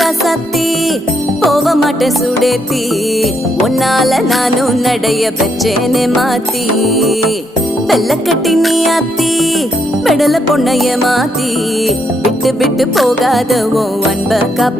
ராசாத்தி போக மாட்டேன் சுடேத்தி உன்னால நானும் நடைய பெற்றேனே மாத்தி வெள்ள கட்டி நீ ஆத்தி பெடல பொண்ணைய மாத்தி விட்டு விட்டு போகாத உன் அன்ப காப்பா